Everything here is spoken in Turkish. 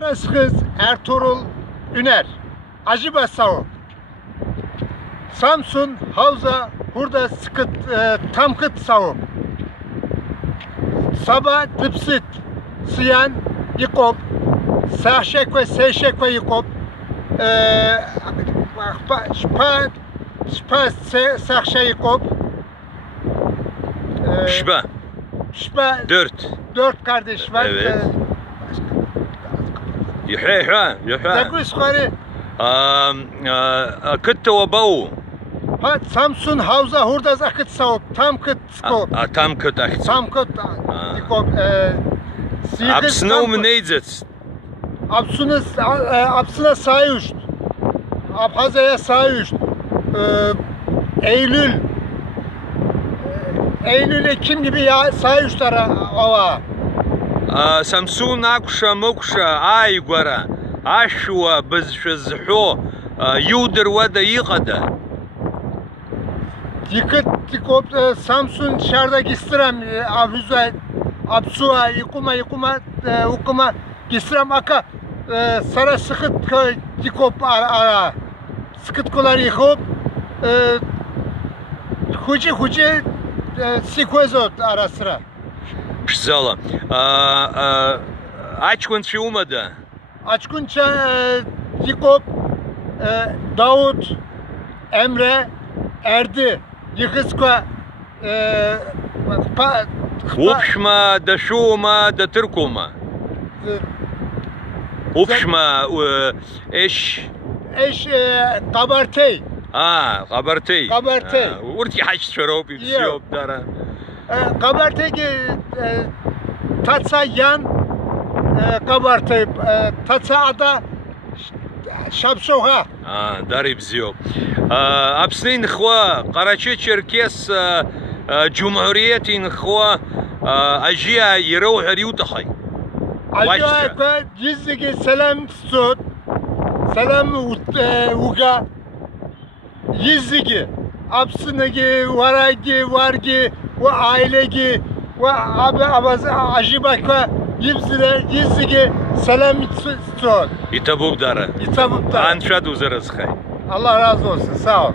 Kız Ertuğrul Üner, Acıba Savuk, Samsun Havza Hurda Sıkıt Tamkıt Savuk, Sabah Dıpsit Siyan Yikop, Sahşek ve Seyşek ve Yikop, Şpa Sahşek Yikop, Şpa dört kardeş var. Evet. يحيى Dekuz yukarı. كنت وبو Samsun Havza Hurda Zakıt Savuk, Tamkıt Skop, там كنت Tamkıt Yikop, عبسنا ومنيزت Apsına sayışt, Abhazaya sayışt, Eylül Ekim gibi ya sayıştlar ava. سمسون أكشا مكشا آي قرا عشوا بزحو يودر ودا يقدا Yıkıt Yikop Samsun şarda gistrem Abhüza Absuğa yıkuma gistrem aka Sara sıkıt Yikop ara sıkıt kolar yıkop Huci Sikwezot ara sıra. شزالا أشكون في أمدا Açkunça Yikop Davut Emre Erdi Yıkıska وبشما دشوما دتركوما وبشما إيش eş Kabartey قبرتي قبرتي. ورتي حاج شروبي بسيوب دارا Kabartey Tatsa yan Kabartey Tatsa ada Şapşoha داري بزيوب أبسنين إخوة قراشي تشركيس جمهوريتي إخوة أجيا يروح ريوتخي Acayip gizli selam tut selam uga gizli apsınıgi varagi ve ailegi ve abazı acibaka gizli selam tut يتبوب دارا İtabıpta. أنشاد وزرز خي Allah razı olsun, sağ ol.